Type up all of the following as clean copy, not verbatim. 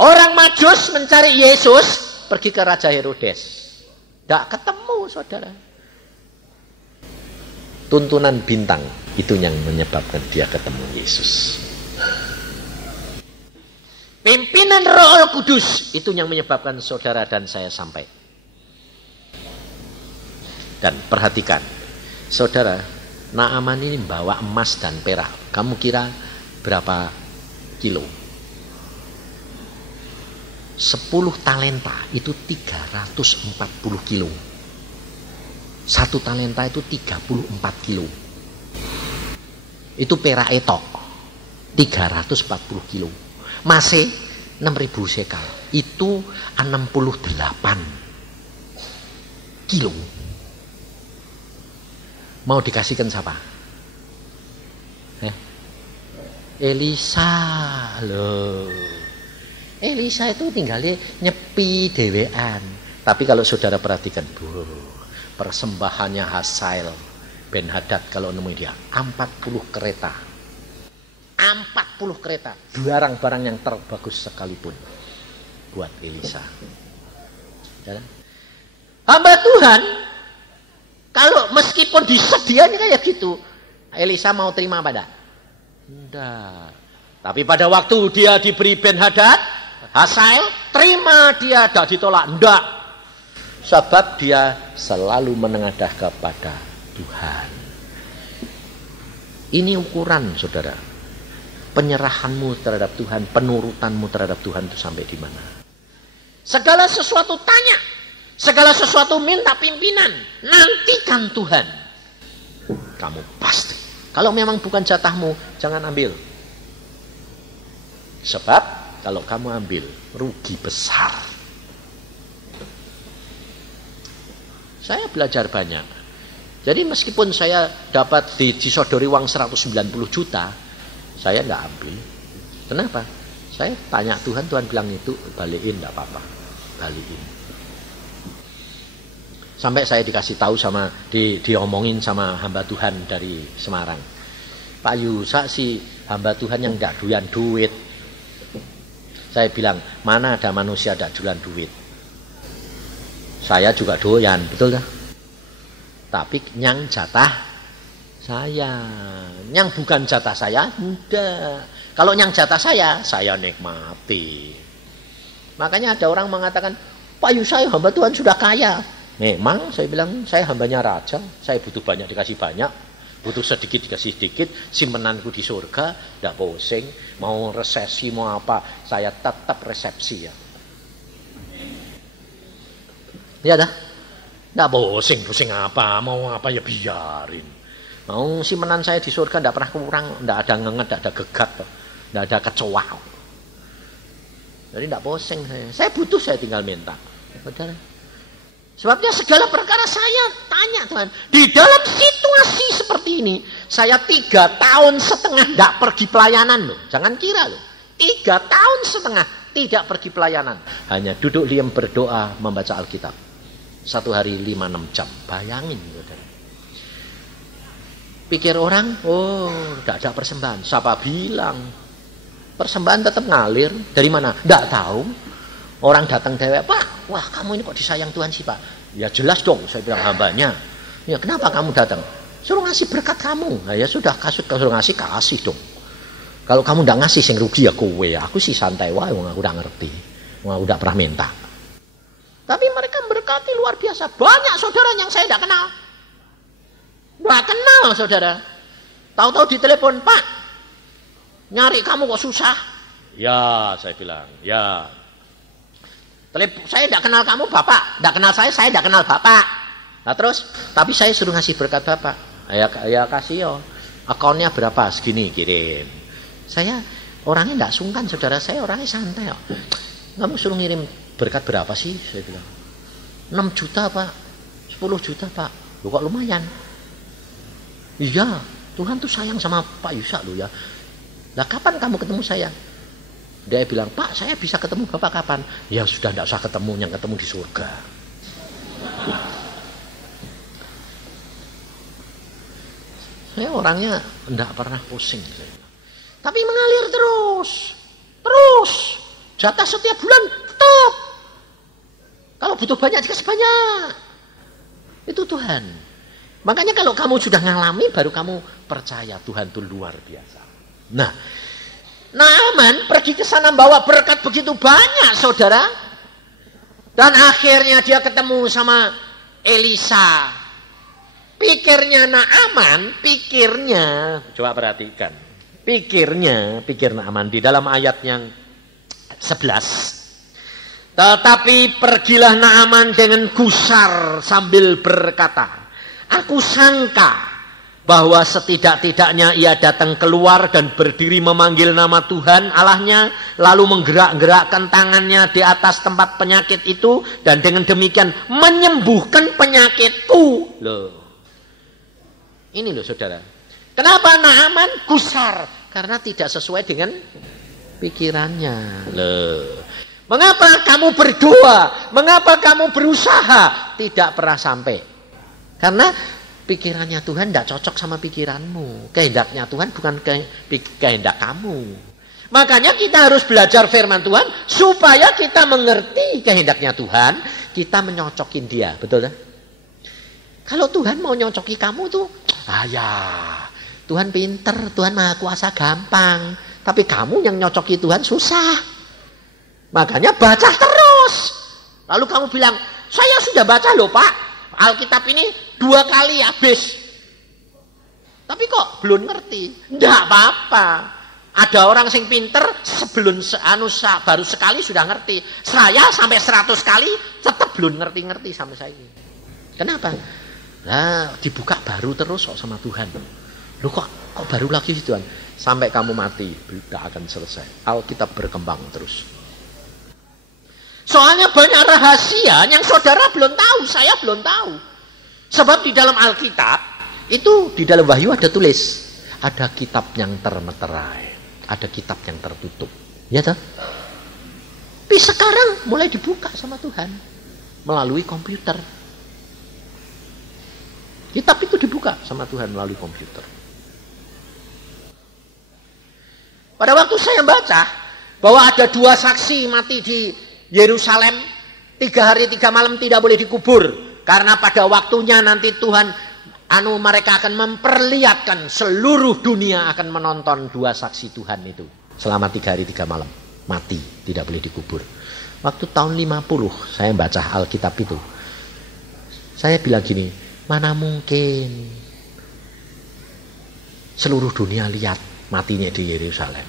Orang Majus mencari Yesus, pergi ke Raja Herodes. Tidak ketemu, saudara. Tuntunan bintang itu yang menyebabkan dia ketemu Yesus. Pimpinan Roh Kudus itu yang menyebabkan saudara dan saya sampai. Dan perhatikan, saudara, Naaman ini bawa emas dan perak. Kamu kira berapa kilo? 10 talenta itu 340 kilo. 1 talenta itu 34 kilo. Itu perak etok 340 kilo. Masih 6.000 sekal. Itu 68 kilo. Mau dikasihkan siapa? Elisa loh. Elisa itu tinggalnya nyepi dewean. Tapi kalau saudara perhatikan, persembahannya Hazael Ben Hadad kalau nemuin dia 40 kereta. 40 kereta, barang-barang yang terbagus sekalipun buat Elisa. Hamba Tuhan, kalau meskipun disediakan kayak gitu, Elisa mau terima pada? Enggak. Tapi pada waktu dia diberi Ben Hadad, Hazael, terima dia, tidak ditolak. Enggak. Sebab dia selalu menengadah kepada Tuhan. Ini ukuran, saudara. Penyerahanmu terhadap Tuhan, penurutanmu terhadap Tuhan itu sampai di mana? Segala sesuatu tanya, segala sesuatu minta pimpinan, nantikan Tuhan. Kamu pasti. Kalau memang bukan jatahmu, jangan ambil. Sebab kalau kamu ambil, rugi besar. Saya belajar banyak. Jadi meskipun saya dapat disodori uang 190 juta, saya nggak ambil. Kenapa? Saya tanya Tuhan, Tuhan bilang itu balikin, nggak apa-apa, balikin. Sampai saya dikasih tahu sama diomongin sama hamba Tuhan dari Semarang. Pak Yusa si hamba Tuhan yang nggak doyan duit. Saya bilang, mana ada manusia nggak doyan duit? Saya juga doyan, betul dah. Tapi yang jatah saya, yang bukan jatah saya, enggak. Kalau yang jatah saya nikmati. Makanya ada orang mengatakan, Pak Yusai hamba Tuhan sudah kaya. Memang saya bilang, saya hambanya raja, saya butuh banyak dikasih banyak, butuh sedikit dikasih sedikit, simpenanku di surga, tidak pusing, mau resepsi mau apa, saya tetap resepsi ya. Ya dah, tidak pusing apa, mau apa ya biarin. Mau simpanan saya di surga tidak pernah kurang, tidak ada ngenget, tidak ada gegat, tidak ada kecoa. Jadi tidak pusing saya. Saya butuh, saya tinggal minta. Betul. Sebabnya segala perkara saya tanya Tuhan. Di dalam situasi seperti ini, saya 3,5 tahun tidak pergi pelayanan loh. Jangan kira loh. 3,5 tahun tidak pergi pelayanan. Hanya duduk diam berdoa, membaca Alkitab. 1 hari 5-6 jam. Bayangin, saudara. Pikir orang, oh, tidak ada persembahan. Siapa bilang? Persembahan tetap ngalir. Dari mana? Tidak tahu. Orang datang dewek, Pak, wah kamu ini kok disayang Tuhan sih Pak? Ya jelas dong, saya bilang hambanya. Ya kenapa kamu datang? Suruh ngasih berkat kamu. Nah, ya sudah, suruh ngasih, kasih dong. Kalau kamu tidak ngasih, yang rugi ya kowe. Aku sih santai, wah aku udah ngerti. Wah udah pernah minta. Tapi mereka berkati luar biasa. Banyak saudara yang saya tidak kenal. Nggak kenal saudara. Tahu-tahu ditelepon, Pak, nyari kamu kok susah. Ya saya bilang, ya. Saya tidak kenal kamu Bapak, tidak kenal saya tidak kenal Bapak. Nah terus, tapi saya suruh ngasih berkat Bapak. Ya kasih yo. Akunnya berapa? Segini kirim. Saya orangnya tidak sungkan saudara, saya orangnya santai. Kamu suruh ngirim berkat berapa sih? Saya bilang 6 juta Pak, 10 juta Pak. Loh kok lumayan. Iya, Tuhan tuh sayang sama Pak Yusa loh ya. Lah kapan kamu ketemu saya? Dia bilang, Pak saya bisa ketemu Bapak kapan? Ya sudah tidak usah ketemu, yang ketemu di surga. Saya orangnya tidak pernah pusing. Tapi mengalir terus. Jatah setiap bulan, stop. Kalau butuh banyak, dikasih banyak. Itu Tuhan. Makanya kalau kamu sudah ngalami, baru kamu percaya Tuhan itu luar biasa. Nah, Naaman pergi ke sana bawa berkat begitu banyak, saudara. Dan akhirnya dia ketemu sama Elisa. Pikirnya Naaman, coba perhatikan. Pikir Naaman di dalam ayat yang 11. Tetapi pergilah Naaman dengan gusar sambil berkata, aku sangka bahwa setidak-tidaknya ia datang keluar dan berdiri memanggil nama Tuhan Allahnya, lalu menggerak-gerakkan tangannya di atas tempat penyakit itu, dan dengan demikian menyembuhkan penyakitku. Loh. Ini loh saudara. Kenapa Naaman gusar? Karena tidak sesuai dengan pikirannya. Loh. Mengapa kamu berdoa? Mengapa kamu berusaha? Tidak pernah sampai. Karena pikirannya Tuhan tidak cocok sama pikiranmu. Kehendaknya Tuhan bukan kehendak kamu. Makanya kita harus belajar firman Tuhan supaya kita mengerti kehendaknya Tuhan, kita menyocokin dia, betul tak? Kalau Tuhan mau nyocoki kamu tuh, Tuhan pinter, Tuhan maha kuasa gampang. Tapi kamu yang nyocoki Tuhan susah. Makanya baca terus. Lalu kamu bilang, saya sudah baca loh Pak, Alkitab ini 2 kali habis. Tapi kok belum ngerti? Nggak apa-apa. Ada orang sing pinter sebelum baru sekali sudah ngerti. Saya sampai 100 kali tetap belum ngerti-ngerti sampai saya ini. Kenapa? Nah, dibuka baru terus kok sama Tuhan. Loh kok baru lagi sih Tuhan? Sampai kamu mati tidak akan selesai. Alkitab berkembang terus. Soalnya banyak rahasia yang saudara belum tahu, saya belum tahu. Sebab di dalam Alkitab, itu di dalam Wahyu ada tulis. Ada kitab yang termeterai. Ada kitab yang tertutup. Ya toh? Tapi sekarang mulai dibuka sama Tuhan. Melalui komputer. Kitab itu dibuka sama Tuhan melalui komputer. Pada waktu saya baca, bahwa ada 2 saksi mati di Yerusalem, 3 hari 3 malam tidak boleh dikubur, karena pada waktunya nanti Tuhan mereka akan memperlihatkan, seluruh dunia akan menonton 2 saksi Tuhan itu selama 3 hari 3 malam mati tidak boleh dikubur. Waktu tahun 50 saya baca Alkitab itu, saya bilang gini, mana mungkin seluruh dunia lihat matinya di Yerusalem.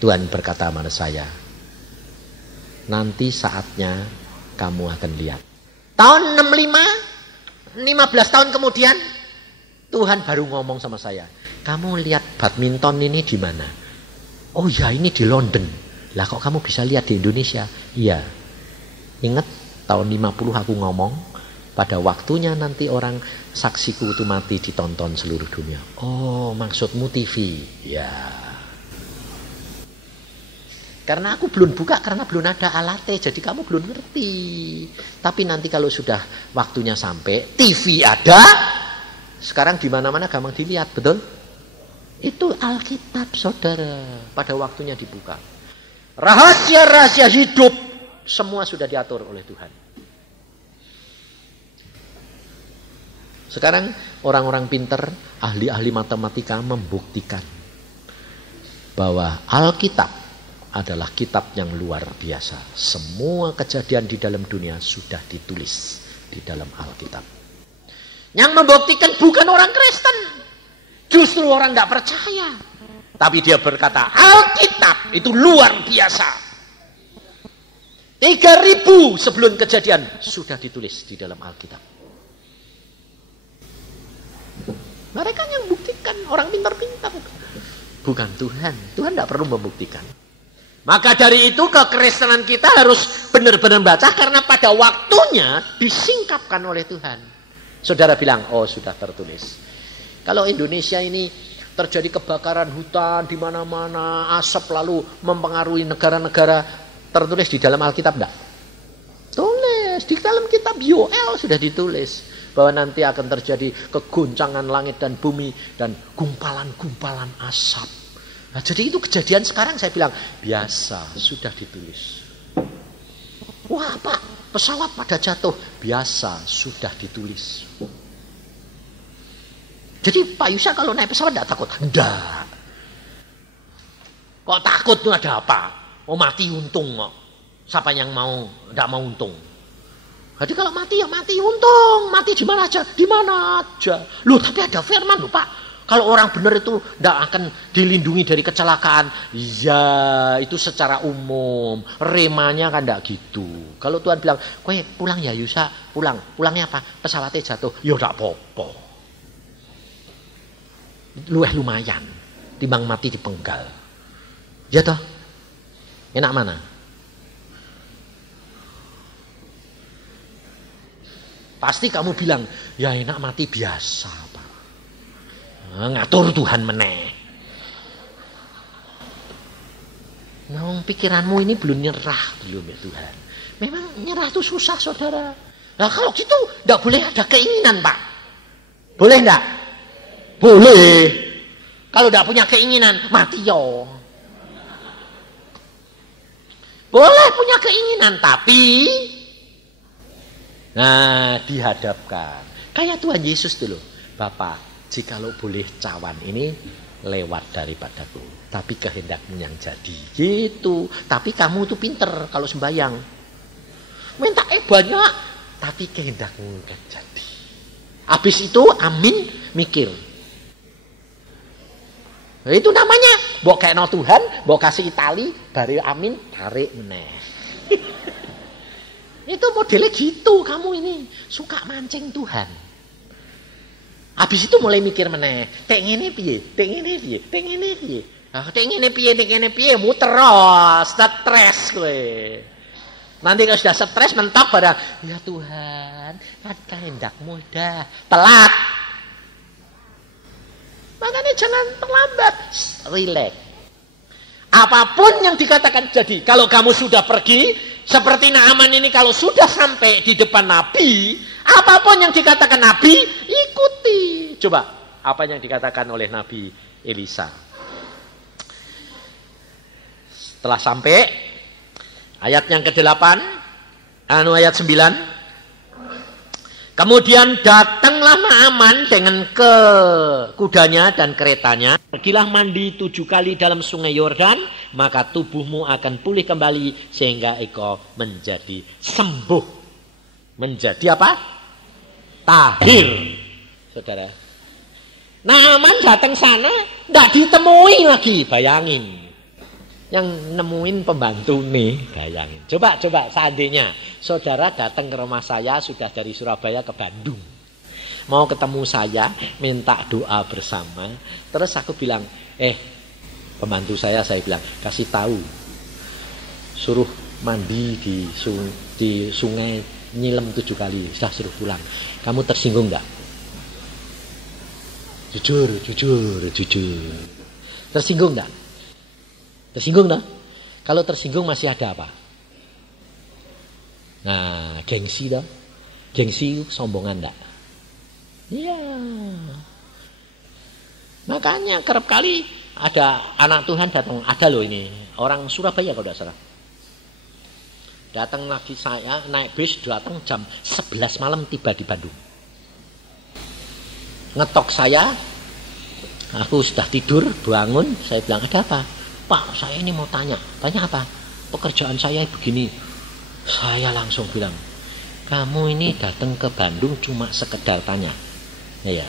Tuhan berkata pada saya, nanti saatnya kamu akan lihat. Tahun 65, 15 tahun kemudian, Tuhan baru ngomong sama saya, kamu lihat badminton ini di mana? Oh ya, ini di London. Lah kok kamu bisa lihat di Indonesia? Iya. Ingat tahun 50 aku ngomong, pada waktunya nanti orang saksiku itu mati ditonton seluruh dunia. Oh, maksudmu TV? Ya. Karena aku belum buka, karena belum ada alatnya, jadi kamu belum ngerti. Tapi nanti kalau sudah waktunya sampai, TV ada, sekarang di mana-mana gampang dilihat, betul? Itu Alkitab, saudara, pada waktunya dibuka. Rahasia-rahasia hidup semua sudah diatur oleh Tuhan. Sekarang orang-orang pinter, ahli-ahli matematika membuktikan bahwa Alkitab adalah kitab yang luar biasa. Semua kejadian di dalam dunia sudah ditulis di dalam Alkitab. Yang membuktikan bukan orang Kristen, justru orang tidak percaya. Tapi dia berkata, Alkitab itu luar biasa. 3000 sebelum kejadian sudah ditulis di dalam Alkitab. Mereka yang buktikan, orang pintar-pintar. Bukan Tuhan. Tuhan tidak perlu membuktikan. Maka dari itu kekristenan kita harus benar-benar baca, karena pada waktunya disingkapkan oleh Tuhan. Saudara bilang, oh sudah tertulis. Kalau Indonesia ini terjadi kebakaran hutan di mana-mana, asap lalu mempengaruhi negara-negara, tertulis di dalam Alkitab enggak? Tulis, di dalam kitab Yoel sudah ditulis bahwa nanti akan terjadi kegoncangan langit dan bumi dan gumpalan-gumpalan asap. Nah, jadi itu kejadian sekarang saya bilang biasa, sudah ditulis. Wah Pak, pesawat pada jatuh. Biasa, sudah ditulis. Jadi Pak Yusa kalau naik pesawat tidak takut? Tidak. Kok takut tuh ada apa? Oh mati untung kok. Siapa yang tidak mau untung? Jadi kalau mati ya mati untung. Mati di mana aja? Di mana aja. Loh tapi ada firman loh Pak. Kalau orang benar itu tidak akan dilindungi dari kecelakaan. Iya, itu secara umum. Remanya kan tidak gitu. Kalau Tuhan bilang, kowe pulang ya Yusa, pulang. Pulangnya apa? Pesawatnya jatuh. Ya tidak apa-apa. Lumayan. Timbang mati dipenggal. Ya toh? Enak mana? Pasti kamu bilang, ya enak mati biasa. Ngatur Tuhan meneh. Nah, pikiranmu ini belum nyerah belum ya Tuhan. Memang nyerah itu susah saudara. Nah kalau gitu tidak boleh ada keinginan Pak. Boleh enggak? Boleh. Kalau tidak punya keinginan mati yo. Boleh punya keinginan tapi dihadapkan. Kayak Tuhan Yesus dulu. Bapak, jikalau boleh cawan ini lewat daripadaku, tapi kehendakmu yang jadi. Gitu. Tapi kamu tuh pinter kalau sembahyang. Minta banyak, tapi kehendakmu yang jadi. Habis itu amin mikir. Nah, itu namanya mbok kekno Tuhan, mbok kasih tali, bari amin, tarik meneh. Itu modelnya gitu kamu ini, suka mancing Tuhan. Habis itu mulai mikir meneh, tek ngene piye, tek ngene piye, tek ngene piye. Ah, tek ngene piye, tek ngene piye, muter stres kowe. Nanti kalau sudah stres mentok barang, ya Tuhan, kan kehendakmu dah. Telat. Makanya jangan terlambat, relax. Apapun yang dikatakan jadi, kalau kamu sudah pergi, seperti Naaman ini kalau sudah sampai di depan Nabi, apapun yang dikatakan Nabi, ikuti. Coba, apa yang dikatakan oleh Nabi Elisa. Setelah sampai, ayat yang ke-8, ayat 9. Kemudian datanglah Naaman dengan kudanya dan keretanya. Pergilah mandi 7 kali dalam sungai Yordan, maka tubuhmu akan pulih kembali sehingga engkau menjadi sembuh. Menjadi apa? Tahir. Saudara. Naaman datang sana, tidak ditemui lagi. Bayangin. Yang nemuin pembantu nih, bayangin. Coba seandainya saudara datang ke rumah saya sudah dari Surabaya ke Bandung. Mau ketemu saya, minta doa bersama. Terus aku bilang, pembantu saya bilang, kasih tahu. Suruh mandi di sungai nyilem 7 kali. Sudah suruh pulang. Kamu tersinggung enggak? Jujur. Tersinggung enggak? Tersinggung dah. Kalau tersinggung masih ada apa? Nah, gengsi dah. Gengsi sombongan enggak? Iya. Makanya kerap kali ada anak Tuhan datang, ada loh ini orang Surabaya kalau tidak salah. Datang lagi saya naik bis, datang jam 11 malam tiba di Bandung. Ngetok saya, aku sudah tidur, bangun, saya bilang ada apa? Pak, saya ini mau tanya apa? Pekerjaan saya begini. Saya langsung bilang, kamu ini datang ke Bandung cuma sekedar tanya. Ya,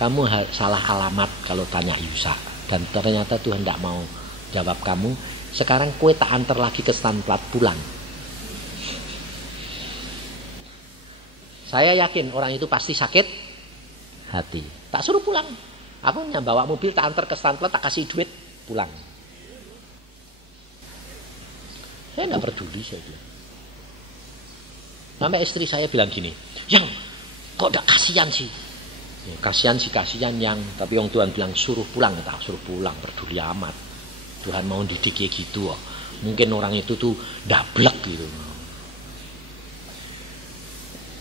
kamu salah alamat kalau tanya Yusa. Dan ternyata Tuhan tidak mau jawab kamu. Sekarang kue tak antar lagi ke Stanplat pulang. Saya yakin orang itu pasti sakit hati. Tak suruh pulang. Aku bawa mobil tak antar ke Stanplat, tak kasih duit pulang. Saya tidak peduli, saya bilang. Sampai istri saya bilang gini, yang kok tidak kasihan sih? Ya, kasihan yang, tapi yang Tuhan bilang suruh pulang, tak suruh pulang, peduli amat. Tuhan mau didik gitu, mungkin orang itu tuh dablek gitu.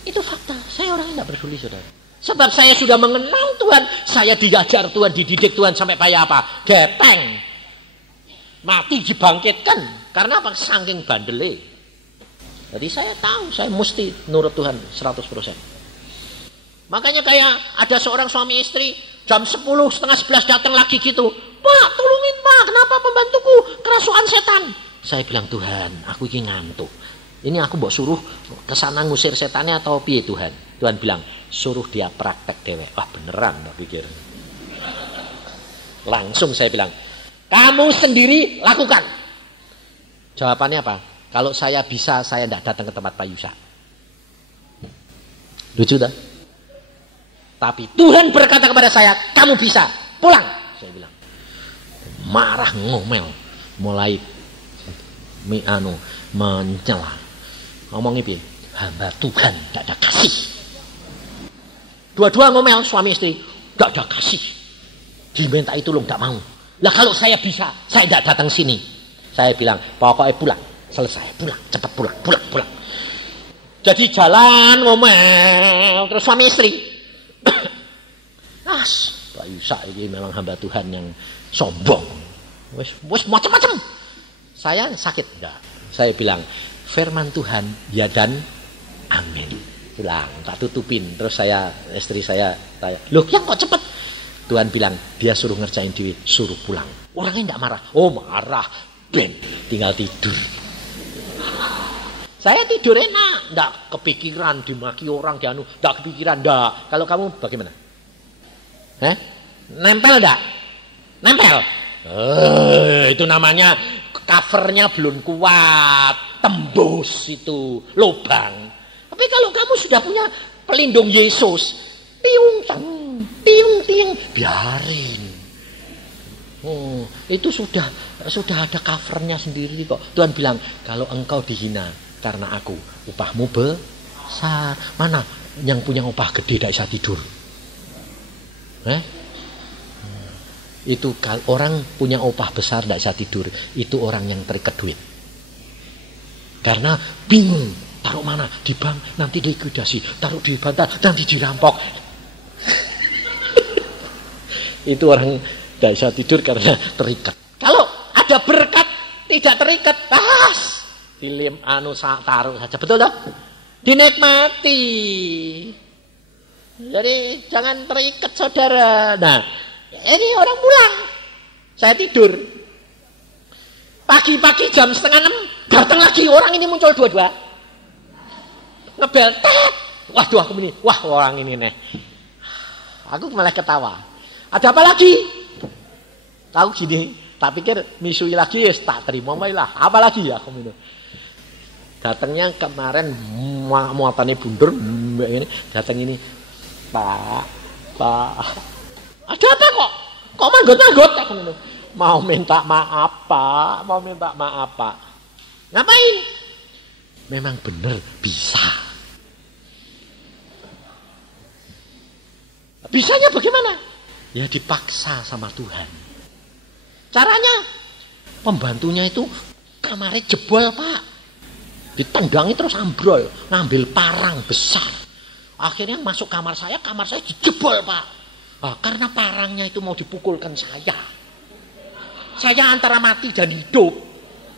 Itu fakta. Saya orang yang tidak peduli, saudara. Sebab saya sudah mengenal Tuhan, saya diajar Tuhan, dididik Tuhan sampai kayak apa? Gepeng. Mati dibangkitkan. Karena apa? Saking bandele. Jadi saya tahu, saya mesti nurut Tuhan 100%. Makanya kayak ada seorang suami istri, jam 10, setengah 11 datang lagi gitu. Pak, tolongin Pak, kenapa pembantuku kerasukan setan? Saya bilang, Tuhan, aku ini ngantuk. Ini aku mau suruh ke sana ngusir setannya atau piye Tuhan? Tuhan bilang, suruh dia praktek dewek. Wah beneran, tak pikir. Langsung saya bilang, kamu sendiri lakukan. Jawabannya apa? Kalau saya bisa, saya tidak datang ke tempat Pak Yusa. Lucu tak? Tapi Tuhan berkata kepada saya, kamu bisa, pulang. Saya bilang, marah ngomel, mulai mencela. Ngomongnya piye? Hamba Tuhan tidak ada kasih. Dua-dua ngomel suami istri, tidak ada kasih. Diminta itu lo tidak mau. Lah kalau saya bisa, saya tidak datang sini. Saya bilang, pokoknya pulang. Selesai, pulang, cepat pulang. Jadi jalan ngomel, terus suami istri. Pak Yusa ini memang hamba Tuhan yang sombong. Wes macam-macam. Saya sakit enggak? Saya bilang, firman Tuhan ya dan amin. Pulang, tak tutupin. Terus istri saya tanya, loh yang kok cepet? Tuhan bilang, dia suruh ngerjain duit, suruh pulang. Orangnya enggak marah. Oh marah, ben, tinggal tidur. Saya tidur enak, enggak kepikiran dimaki orang dianu, enggak kepikiran, enggak. Kalau kamu bagaimana? Nempel enggak? Nempel. Itu namanya covernya belum kuat, tembus itu lubang. Tapi kalau kamu sudah punya pelindung Yesus, tiung, biarin. Oh, itu sudah ada covernya sendiri kok. Tuhan bilang, kalau engkau dihina karena aku, upahmu besar. Mana yang punya upah gede tidak bisa tidur? Itu kalau orang punya upah besar tidak bisa tidur, itu orang yang terikat duit. Karena bingung, taruh mana? Di bank, nanti dilikuidasi. Taruh di bantal, nanti dirampok. Itu orang tidak bisa tidur karena terikat. Kalau ada berkat tidak terikat, dilim taruh saja, betul tak? Dinikmati. Jadi jangan terikat saudara. Nah, ini orang pulang, saya tidur. Pagi-pagi jam 5:30 datang lagi orang ini muncul dua-dua. Ngebel, tet. Waduh aku ini, wah orang ini nih. Aku malah ketawa. Ada apa lagi? Tahu gini, tak pikir misui lagi, tak terima lah. Apa lagi ya aku minum? Datangnya kemarin muatannya bundur, ini datang ini, Pak, ada apa kok? Kok manggot aku minum? Mau minta maaf Pak, Pak. Ngapain? Memang benar bisa. Bisanya bagaimana? Ya dipaksa sama Tuhan. Caranya, pembantunya itu kamarnya jebol Pak. Ditendangi terus ambrol, ngambil parang besar. Akhirnya masuk kamar saya dijebol Pak. Karena parangnya itu mau dipukulkan saya. Saya antara mati dan hidup.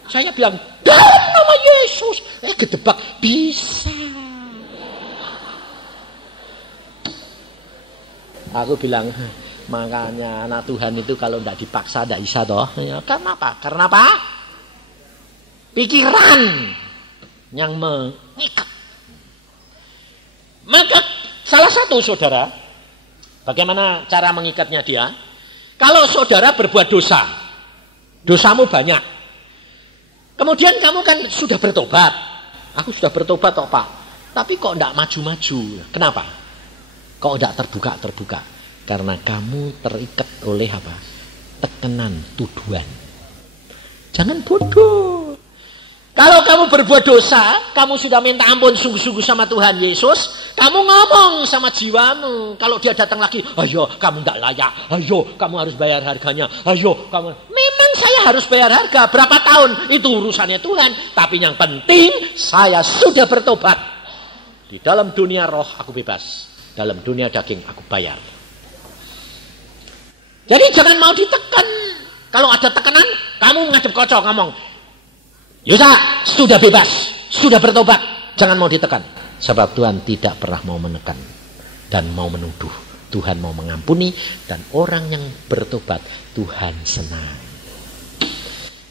Saya bilang, dalam nama Yesus. Gedebak, bisa. Aku bilang, makanya anak Tuhan itu kalau tidak dipaksa tidak bisa toh. Ya, karena apa? Karena apa? Pikiran yang mengikat. Maka salah satu saudara, bagaimana cara mengikatnya dia? Kalau saudara berbuat dosa, dosamu banyak. Kemudian kamu kan sudah bertobat. Aku sudah bertobat toh Pak. Tapi kok tidak maju-maju? Kenapa? Kok tidak terbuka? Karena kamu terikat oleh apa? Tekanan, tuduhan. Jangan bodoh. Kalau kamu berbuat dosa, kamu sudah minta ampun sungguh-sungguh sama Tuhan Yesus, kamu ngomong sama jiwamu. Kalau dia datang lagi, ayo kamu tidak layak, ayo kamu harus bayar harganya, ayo kamu. Memang saya harus bayar harga, berapa tahun? Itu urusannya Tuhan. Tapi yang penting, saya sudah bertobat. Di dalam dunia roh aku bebas, dalam dunia daging aku bayar. Jadi jangan mau ditekan. Kalau ada tekanan, kamu ngadep kocok ngomong, Yusa, sudah bebas, sudah bertobat. Jangan mau ditekan. Sebab Tuhan tidak pernah mau menekan dan mau menuduh. Tuhan mau mengampuni dan orang yang bertobat Tuhan senang.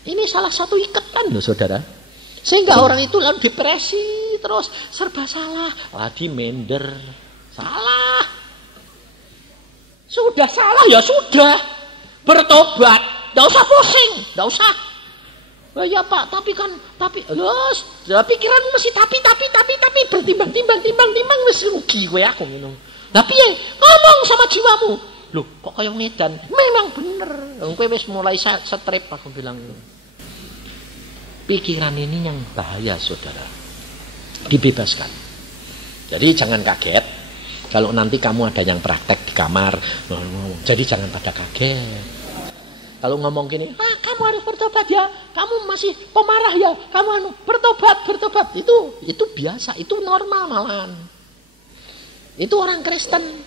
Ini salah satu ikatan loh saudara. Sehingga orang itu lalu depresi terus serba salah. Lagi minder. Salah. Sudah salah ya sudah. Bertobat. Tidak usah pusing. Tidak usah. Ya Pak, tapi los, pikiranmu masih tapi bertimbang wis rugi kowe aku ngono. Tapi ya ngomong sama jiwamu. Loh, kok kayak ngedan? Memang bener. Kowe wis mulai strip aku bilang. Pikiran ini yang bahaya, saudara. Dibebaskan. Jadi jangan kaget kalau nanti kamu ada yang praktek di kamar. Jadi jangan pada kaget. Kalau ngomong gini, kamu harus bertobat ya, kamu masih pemarah ya, kamu bertobat. Itu biasa, itu normal malahan. Itu orang Kristen.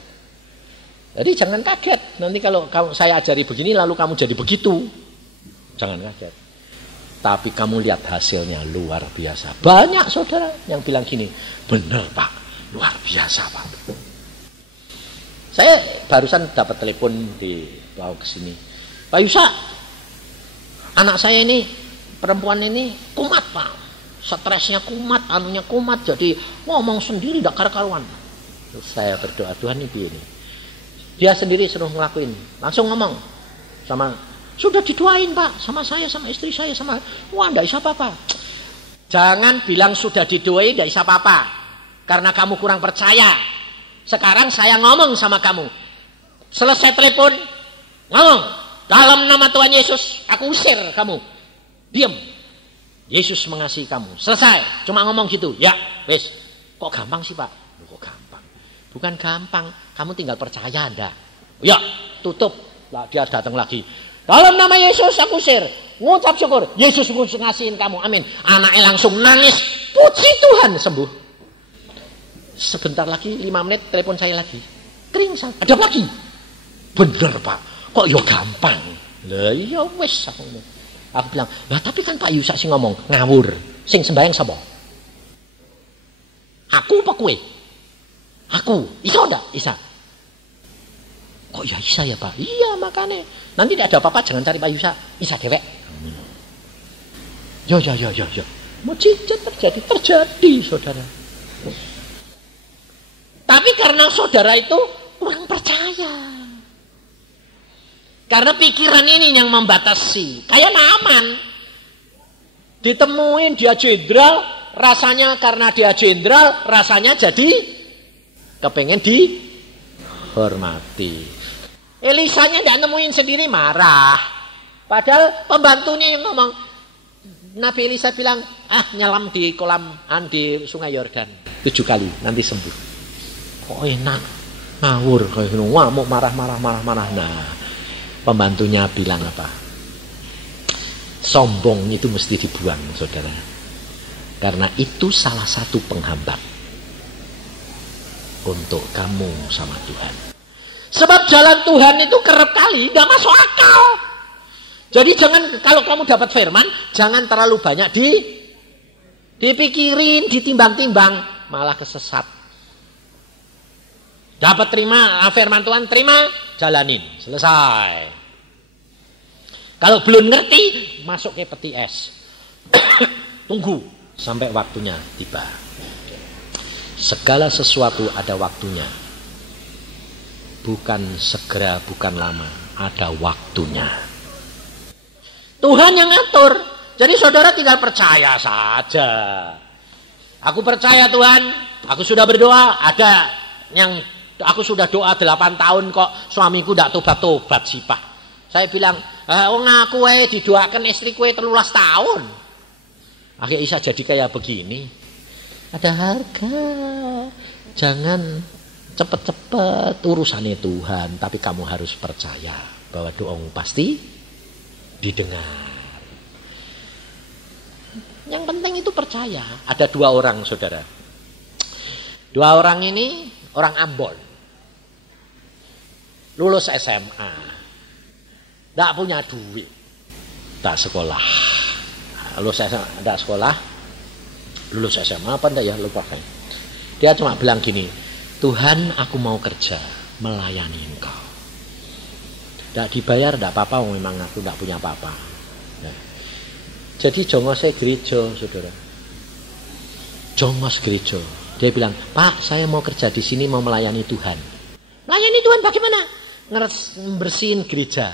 Jadi jangan kaget. Nanti kalau saya ajari begini lalu kamu jadi begitu. Jangan kaget. Tapi kamu lihat hasilnya luar biasa. Banyak saudara yang bilang gini, bener Pak, luar biasa Pak. Saya barusan dapat telepon bawa ke sini. Pak Yusa, anak saya ini, perempuan ini kumat Pak. Stresnya kumat, anunya kumat. Jadi ngomong sendiri tidak karu-karuan. Terus saya berdoa, Tuhan ini. Dia sendiri suruh ngelakuin. Langsung ngomong. Sudah didoain Pak. Sama saya, sama istri saya. Wah tidak bisa apa-apa. Jangan bilang sudah didoain tidak bisa apa-apa. Karena kamu kurang percaya. Sekarang saya ngomong sama kamu. Selesai telepon, ngomong. Dalam nama Tuhan Yesus, aku usir kamu. Diam. Yesus mengasihi kamu. Selesai. Cuma ngomong gitu. Ya, wes. Kok gampang sih Pak? Kok gampang? Bukan gampang. Kamu tinggal percaya enggak? Ya, tutup. Lah, dia datang lagi. Dalam nama Yesus aku usir. Ngucap syukur. Yesus ngasihin kamu. Amin. Anaknya langsung nangis. Puji Tuhan. Sembuh. Sebentar lagi, 5 menit, telepon saya lagi. Kering. Ada lagi. Bener Pak. Kok ya gampang. Lah iya wis aku bilang, "Lah tapi kan Pak Yusa sing ngomong ngawur. Sing sembahyang sapa? Aku apa kowe?" Aku. Isa ndak? Isa. Kok ya Isa ya Pak? Iya makanya. Nanti tidak ada apa-apa jangan cari Pak Yusa. Isa dewek. Ya. Mujizat terjadi saudara. Tapi karena saudara itu kurang percaya. Karena pikiran ini yang membatasi. Kayak Naaman. Ditemuin dia jenderal, rasanya karena dia jenderal, rasanya jadi kepengen dihormati. Elisanya tidak nemuin sendiri marah. Padahal pembantunya yang ngomong. Nabi Elisa bilang, nyelam di kolam di Sungai Yordan 7 kali, nanti sembuh. Kok enak, ngawur, mau marah. Nah. Pembantunya bilang apa? Sombong itu mesti dibuang, saudara. Karena itu salah satu penghambat untuk kamu sama Tuhan. Sebab jalan Tuhan itu kerap kali gak masuk akal. Jadi jangan, kalau kamu dapat firman, jangan terlalu banyak dipikirin, ditimbang-timbang, malah kesesat. Dapat terima firman Tuhan, terima, jalanin, selesai. Kalau belum ngerti, masuk ke peti es. Tunggu sampai waktunya tiba. Segala sesuatu ada waktunya. Bukan segera, bukan lama, ada waktunya. Tuhan yang ngatur. Jadi saudara tinggal percaya saja. Aku percaya Tuhan, aku sudah berdoa, ada yang aku sudah doa 8 tahun kok suamiku tidak tobat-tobat sih Pak. Saya bilang, aku didoakan istri kue 13 tahun. Akhirnya Isa jadi kayak begini. Ada harga. Jangan cepet-cepet urusannya Tuhan. Tapi kamu harus percaya bahwa doamu pasti didengar. Yang penting itu percaya. Ada 2 orang saudara. 2 orang ini orang Ambon. Lulus SMA. Tidak punya duit. Tak sekolah. Lulus SMA, tidak sekolah. lulus SMA apa enggak ya, lupa saya. Dia cuma bilang gini, Tuhan aku mau kerja melayani Engkau. Tidak dibayar tidak apa-apa, memang aku tidak punya apa-apa. Nah, jadi jongosnya gereja, saudara. Jongos gereja. Dia bilang, Pak, saya mau kerja di sini, mau melayani Tuhan. Melayani Tuhan bagaimana? Bersihin gereja.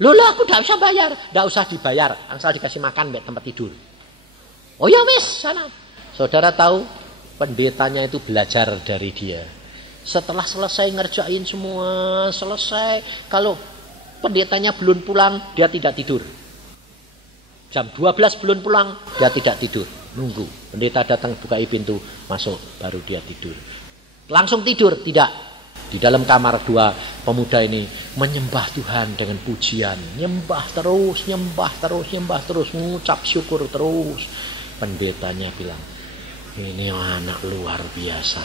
Loh, aku tidak usah bayar. Tidak usah dibayar, asal dikasih makan mbak tempat tidur. Oh ya wes, sana. Saudara tahu, pendetanya itu belajar dari dia. Setelah selesai ngerjain semua, selesai. Kalau pendetanya belum pulang, dia tidak tidur. Jam 12 belum pulang, dia tidak tidur. Nunggu. Pendeta datang, bukai pintu, masuk, baru dia tidur. Langsung tidur, tidak. Di dalam kamar dua pemuda ini menyembah Tuhan dengan pujian. Nyembah terus, nyembah terus, nyembah terus. Mengucap syukur terus. Pendetanya bilang, ini anak luar biasa.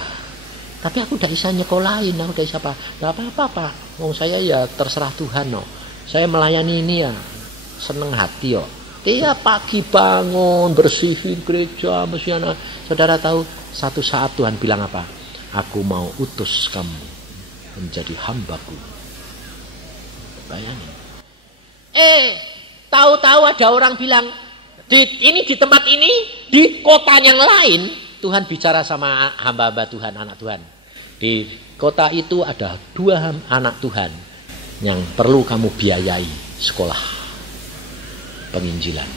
Tapi aku tidak bisa nyekolahin, aku tidak bisa apa. Tidak apa-apa Pak, mau saya ya terserah Tuhan. No. Saya melayani ini ya, seneng hati yo. Dia pagi bangun, bersihin gereja, anak. Saudara tahu, satu saat Tuhan bilang apa? Aku mau utus kamu menjadi hambaku. Bayangin. Tahu-tahu ada orang bilang, di tempat ini, di kota yang lain, Tuhan bicara sama hamba-hamba Tuhan, anak Tuhan. Di kota itu ada 2 anak Tuhan yang perlu kamu biayai sekolah penginjilan.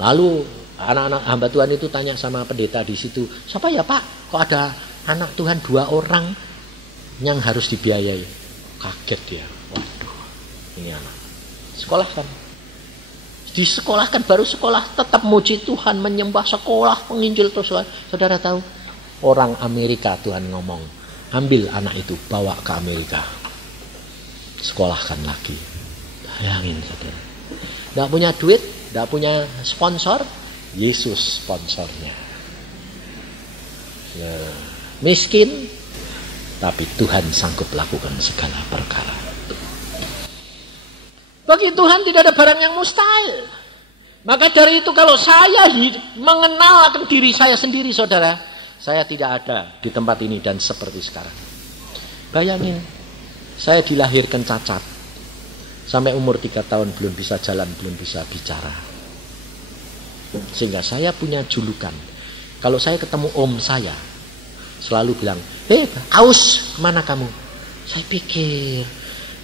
Lalu anak-anak hamba Tuhan itu tanya sama pendeta di situ, siapa ya Pak? Kok ada anak Tuhan 2 orang yang harus dibiayai? Kaget dia. Waduh, ini anak. Sekolahkan. Disekolahkan, baru sekolah tetap muji Tuhan, menyembah, sekolah penginjil terus. Saudara tahu, orang Amerika Tuhan ngomong, ambil anak itu bawa ke Amerika, sekolahkan lagi. Bayangin saudara, tidak punya duit, tidak punya sponsor, Yesus sponsornya. Nah, miskin, tapi Tuhan sanggup lakukan segala perkara. Bagi Tuhan tidak ada barang yang mustahil. Maka dari itu kalau saya mengenal akan diri saya sendiri, saudara, saya tidak ada di tempat ini dan seperti sekarang. Bayangin, saya dilahirkan cacat. Sampai umur 3 tahun belum bisa jalan, belum bisa bicara. Sehingga saya punya julukan. Kalau saya ketemu om saya, selalu bilang, Aus, kemana kamu? Saya pikir,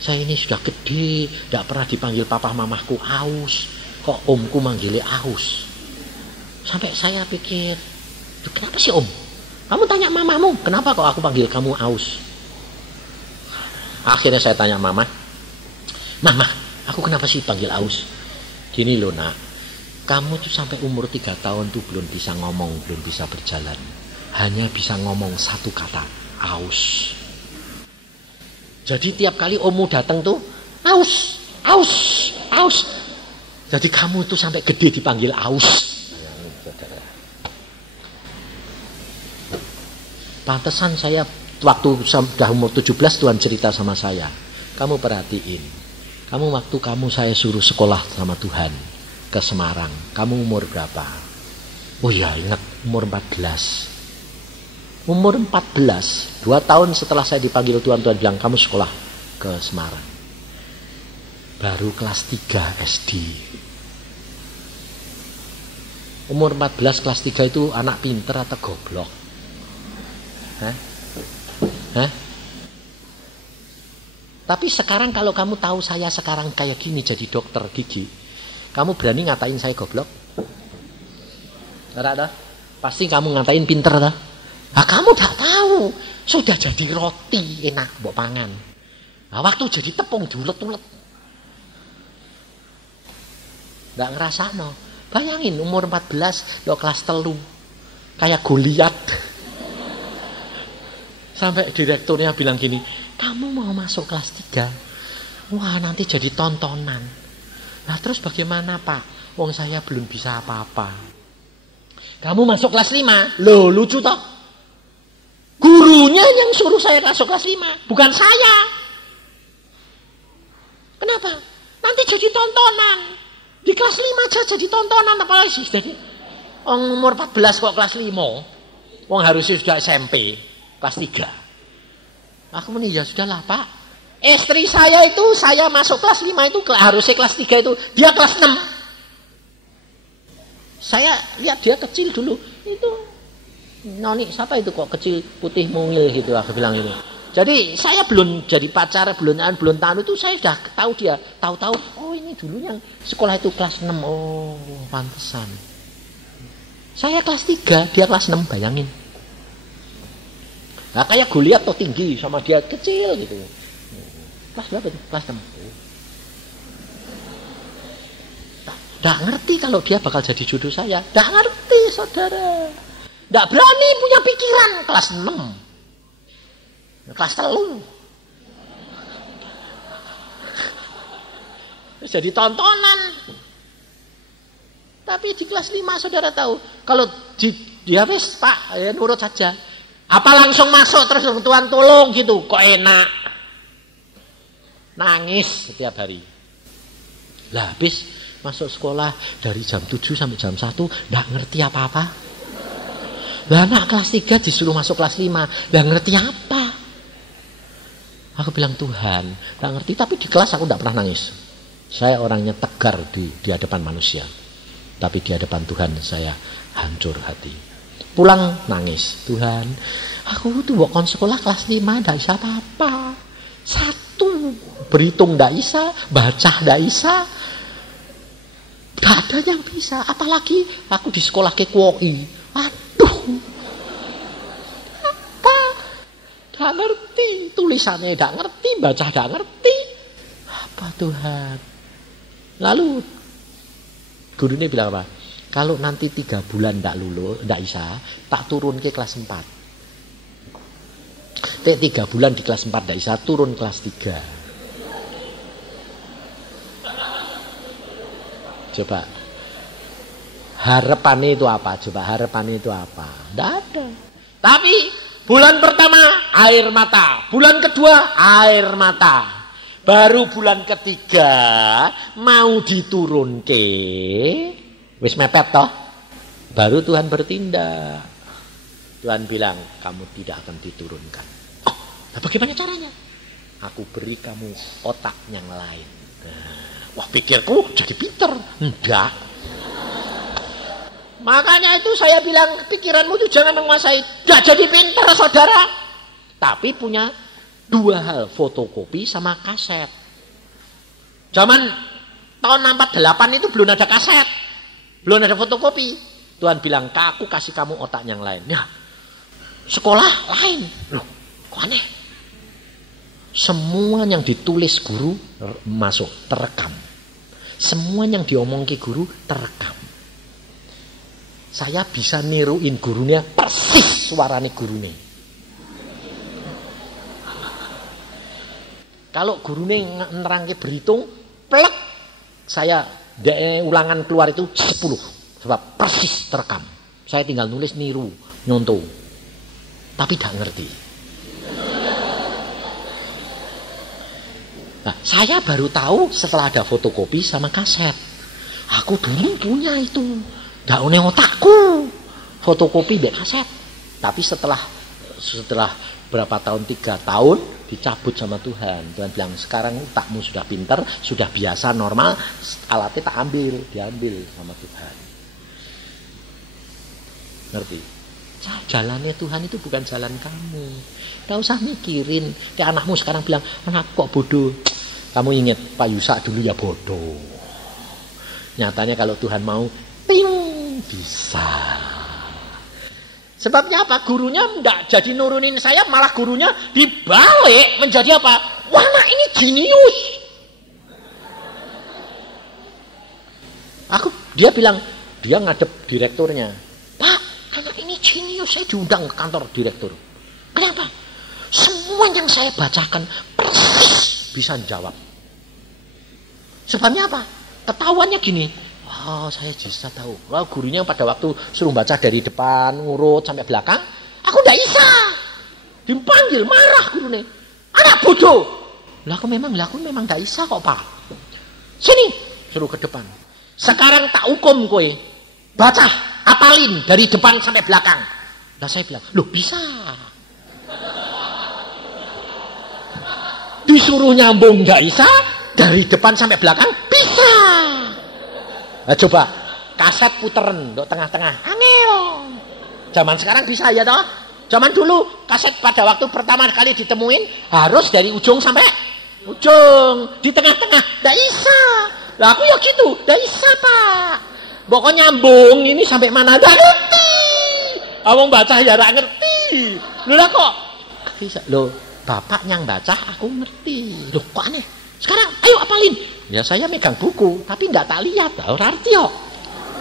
saya ini sudah gede, tidak pernah dipanggil papa mamahku Aus. Kok omku manggilnya Aus? Sampai saya pikir, kenapa sih om? Kamu tanya mamamu, kenapa kok aku panggil kamu Aus? Akhirnya saya tanya mama, Mama, aku kenapa sih panggil Aus? Gini loh nak, kamu tuh sampai umur 3 tahun tuh belum bisa ngomong, belum bisa berjalan. Hanya bisa ngomong 1 kata, Aus. Jadi tiap kali ommu datang tuh, Aus, Aus, Aus. Jadi kamu tuh sampai gede dipanggil Aus. Pantesan saya waktu sudah umur 17 Tuhan cerita sama saya. Kamu perhatiin. Waktu saya suruh sekolah sama Tuhan ke Semarang. Kamu umur berapa? Oh ya ingat, umur 14. Umur 14, 2 tahun setelah saya dipanggil Tuhan bilang kamu sekolah ke Semarang. Baru kelas 3 SD. Umur 14 kelas 3 itu anak pinter atau goblok? Hah? Tapi sekarang kalau kamu tahu saya sekarang kayak gini jadi dokter gigi, kamu berani ngatain saya goblok? Tidak. Pasti kamu ngatain pinter dah. Nah, kamu tidak tahu, sudah jadi roti enak mbok pangan. Nah, waktu jadi tepung diulet-ulet. Tidak ngerasa no. Bayangin umur 14 lo kelas 3 kayak Goliat. Sampai direkturnya bilang gini, kamu mau masuk kelas 3? Wah nanti jadi tontonan. Nah terus bagaimana Pak? Wong saya belum bisa apa-apa. Kamu masuk kelas 5? Loh lucu toh? Gurunya yang suruh saya masuk kelas 5, bukan saya. Kenapa? Nanti jadi tontonan. Di kelas 5 aja jadi tontonan apalagi. Jadi umur 14 kok kelas 5. Wong harusnya sudah SMP, kelas 3. Aku meni ya sudahlah, Pak. Istri saya itu saya masuk kelas 5 itu harusnya kelas 3 itu, dia kelas 6. Saya lihat dia kecil dulu. Itu noni siapa itu kok kecil putih mungil gitu, aku bilang ini. Jadi saya belum jadi pacar, belum tahun itu saya sudah tahu dia. Tahu-tahu, oh ini dulu yang sekolah itu kelas 6. Oh, pantesan. Saya kelas 3, dia kelas 6, bayangin. Nah, kayak Goliat tuh tinggi sama dia kecil gitu. Kelas berapa itu? Kelas 6. Nggak ngerti kalau dia bakal jadi jodoh saya. Nggak ngerti, saudara. Nggak berani punya pikiran. Kelas 6. Kelas 3. Jadi tontonan. Tapi di kelas 5 saudara tahu. Kalau dia wis Pak, ya nurut saja. Apa langsung masuk terus Tuhan tolong gitu. Kok enak. Nangis setiap hari. Lah habis masuk sekolah dari jam 7 sampai jam 1 nggak ngerti apa-apa. Lah anak kelas 3 disuruh masuk kelas 5, nggak ngerti apa. Aku bilang Tuhan, nggak ngerti, tapi di kelas aku nggak pernah nangis. Saya orangnya tegar di hadapan manusia, tapi di hadapan Tuhan saya hancur hati. Pulang nangis, Tuhan, aku tuh bukan sekolah kelas 5 nggak bisa apa-apa. 1 berhitung nggak bisa, baca nggak bisa. Gak ada yang bisa, apalagi aku di sekolah KKWI. Aduh, apa? Gak ngerti, tulisannya gak ngerti, baca gak ngerti. Apa Tuhan? Lalu gurunya bilang apa? Kalau nanti 3 bulan gak lulus, gak bisa, tak turun ke kelas 4. 3 bulan di kelas 4 gak bisa, turun kelas 3. Coba harapannya itu apa? Coba harapannya itu apa? Tidak ada. Tapi bulan pertama air mata, bulan kedua air mata, baru bulan ketiga mau diturunke, wis mepet toh, baru Tuhan bertindak. Tuhan bilang kamu tidak akan diturunkan. Oh, nah bagaimana caranya? Aku beri kamu otak yang lain. Wah pikirku jadi pinter. Enggak. Makanya itu saya bilang pikiranmu itu jangan menguasai. Enggak jadi pinter saudara. Tapi punya 2 hal. Fotokopi sama kaset. Zaman tahun 48 itu belum ada kaset. Belum ada fotokopi. Tuhan bilang aku kasih kamu otak yang lain. Ya sekolah lain. Loh kok aneh. Semua yang ditulis guru masuk, terekam. Semua yang diomongin guru terekam. Saya bisa niruin gurunya persis suaranya gurunya. Kalau gurunya nerangke berhitung, plek, saya ulangan keluar itu 10. Sebab persis terekam. Saya tinggal nulis niru, nyontoh. Tapi gak ngerti. Nah, saya baru tahu setelah ada fotokopi sama kaset. Aku dulu punya itu. Gak one otakku. Fotokopi be kaset. Tapi setelah berapa tahun, 3 tahun dicabut sama Tuhan. Tuhan bilang sekarang otakmu sudah pinter, sudah biasa, normal. Alatnya tak ambil, diambil sama Tuhan. Ngerti? Jalannya Tuhan itu bukan jalan kamu. Gak usah mikirin. Kayak anakmu sekarang bilang, anak kok bodoh. Kamu ingat Pak Yusak dulu ya bodoh. Nyatanya kalau Tuhan mau, ting, bisa. Sebabnya apa? Gurunya enggak jadi nurunin saya, malah gurunya dibalik menjadi apa? Wah, anak ini jenius. Dia bilang, dia ngadep direkturnya. Pak, anak ini jenius, saya diundang ke kantor direktur. Kenapa? Semua yang saya bacakan persis bisa jawab. Sebabnya apa? Ketahuannya gini. Oh, saya bisa tahu. Wah, gurunya pada waktu suruh baca dari depan, ngurut sampai belakang, aku enggak bisa. Dipanggil, marah gurunya. Anak bodoh. Lah aku memang enggak bisa kok, Pak. Sini, suruh ke depan. Sekarang tak hukum kowe. Baca, apalin dari depan sampai belakang. Lah saya bilang, loh bisa. Disuruh nyambung nggak bisa, dari depan sampai belakang bisa. Nah, coba kaset puteran do tengah-tengah. Angel. Zaman sekarang bisa ya toh? Zaman dulu kaset pada waktu pertama kali ditemuin harus dari ujung sampai ujung, di tengah-tengah nggak bisa. Lah aku ya gitu, nggak bisa Pak. Pokoknya nyambung ini sampai mana nggak ngerti. Awang baca ya nggak ngerti. Lu lah kok bisa? Lo bapak yang baca aku ngerti. Loh kok aneh? Sekarang ayo apalin. Ya saya megang buku tapi nggak tak lihat. Ora arti yo.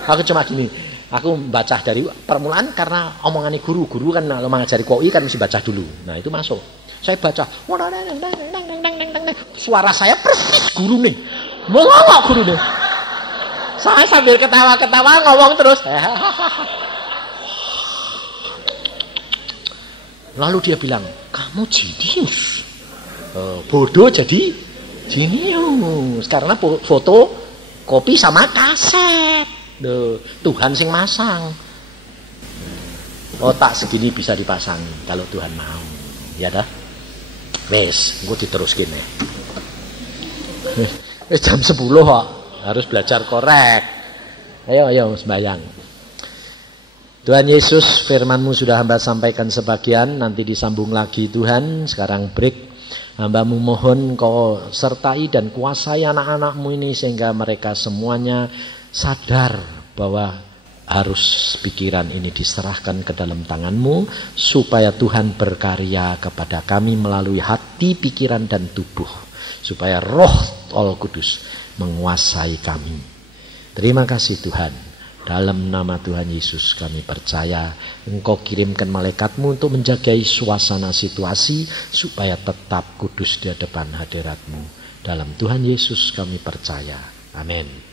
Aku cuma gini. Aku baca dari permulaan karena omongannya guru kan kalau mengajari QI kan mesti baca dulu. Nah itu masuk. Saya baca. Suara saya persis guru nih. Melawak guru nih. Saya sambil ketawa-ketawa ngomong terus. Lalu dia bilang, kamu jenius. Bodoh jadi jenius. Karena foto, kopi sama kaset. Tuhan sing masang. Otak segini bisa dipasangi kalau Tuhan mau. Ya dah. Wes, engko diteruskin ya. Jam 10 kok. Harus belajar korek. Ayo sembahyang. Tuhan Yesus, firman-Mu sudah hamba sampaikan sebagian, nanti disambung lagi Tuhan. Sekarang break. Hamba-Mu mohon Kau sertai dan kuasai anak-anak-Mu ini sehingga mereka semuanya sadar bahwa harus pikiran ini diserahkan ke dalam tangan-Mu supaya Tuhan berkarya kepada kami melalui hati, pikiran dan tubuh, supaya Roh Allah Kudus menguasai kami. Terima kasih Tuhan. Dalam nama Tuhan Yesus kami percaya Engkau kirimkan malaikat-Mu untuk menjagai suasana situasi supaya tetap kudus di hadapan hadirat-Mu. Dalam Tuhan Yesus kami percaya. Amin.